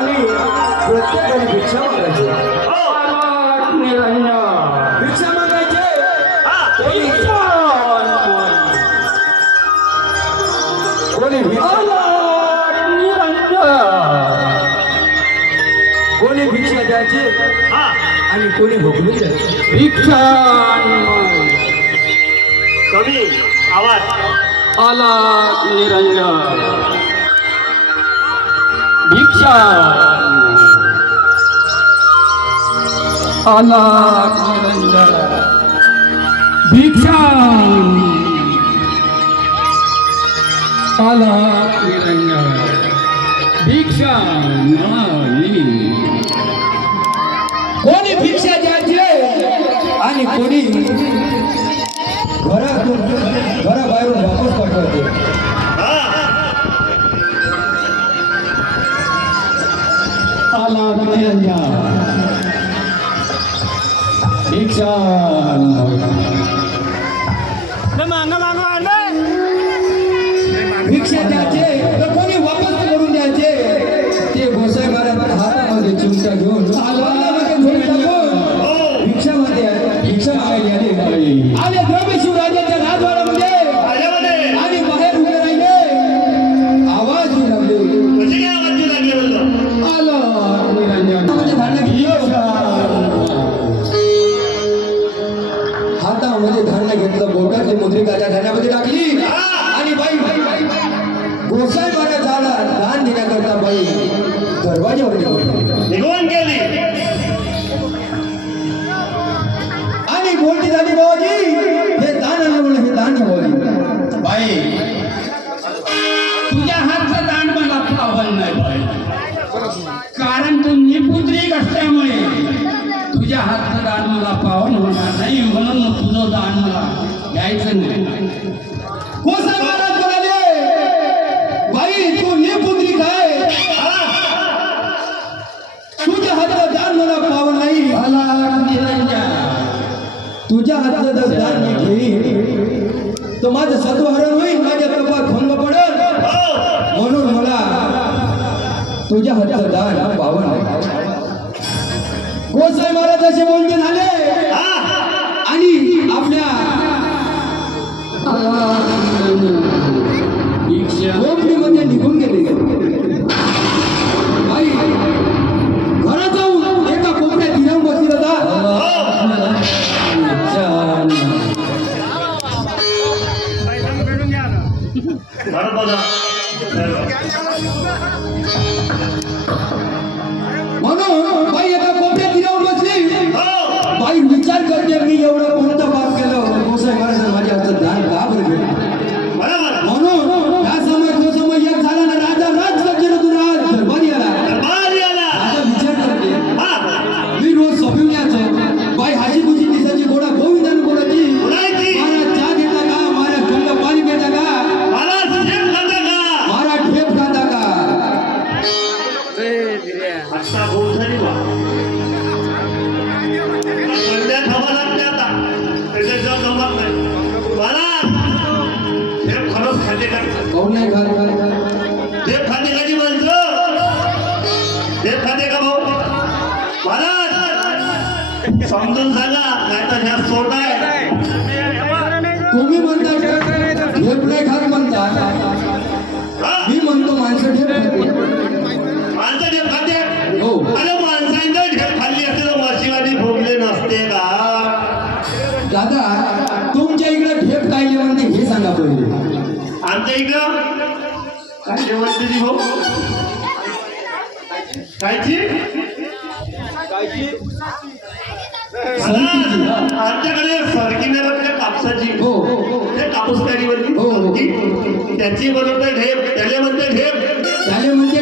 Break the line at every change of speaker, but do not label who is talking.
आणि प्रत्येकाने भिक्षा मागायची.
निरंजन
भिक्षा मागायचे. कोणी भिक्षा. कोणी भिक्षा? द्यायची? आणि कोणी भोगलून द्यायची?
भिक्षान्मय
कमी आवाज.
आलाट निरंजन भिक्षा आलाट निरंजन भिक्षा आलाट निरंजन भिक्षा नाही
कोणी भिक्षा द्यायचे आणि कोणी घरातून घराबाहेरून
निरंजन भिक्षा.
द्यायचे. कोणी वापस करून द्यायचे. ते महाराज हातामध्ये चिमटा घेऊन आलामध्ये
कारण तू निपुत्रिक असल्यामुळे तुझ्या हातचं दान मला पावन होणार नाही म्हणून मग तुझं दान मला घ्यायचं नाही.
बाई तू निपुत्रिक आहे. तुझ्या हातचं दान मला पावन नाही.
आलाट निरंजन.
तुझ्या हातचं जर दान मी घेईन तर माझं सत्वहरण होईल माझ्या तुझ्या हातचं दान पावन. आहे गोसाई महाराज असे बोलते झाले. आणि आपल्या
भिक्षा
निघून गेले. बाई घरात जाऊन एका कोपऱ्या दिराम बसली होता
नाही खात
खात खात.
जेम खाते का जी माणसं जेम खाते का भाऊ? महाराज समजून सांगा नाही तर ह्या सोट आहे.
तुम्ही म्हणता ठेप नाही खात म्हणता
हा?
मी म्हणतो माणसं खाते.
माणसं जेम खाते?
हो.
अरे माणसांचं ढेप खाल्ली असते तर म्हशीवानी भोगले नसते का?
दादा तुमच्या इकडे ठेप खायले म्हणते हे सांगा पहिले.
आमच्या इकडं काय जेवण दिली भाऊ? कायची? आमच्याकडे सरकीने बघते कापसाची.
हो हो हो.
ते कापूस काडीवरती
हो, हो.
त्याची बनवते ढेप त्याला म्हणते ढेप
त्याले म्हणजे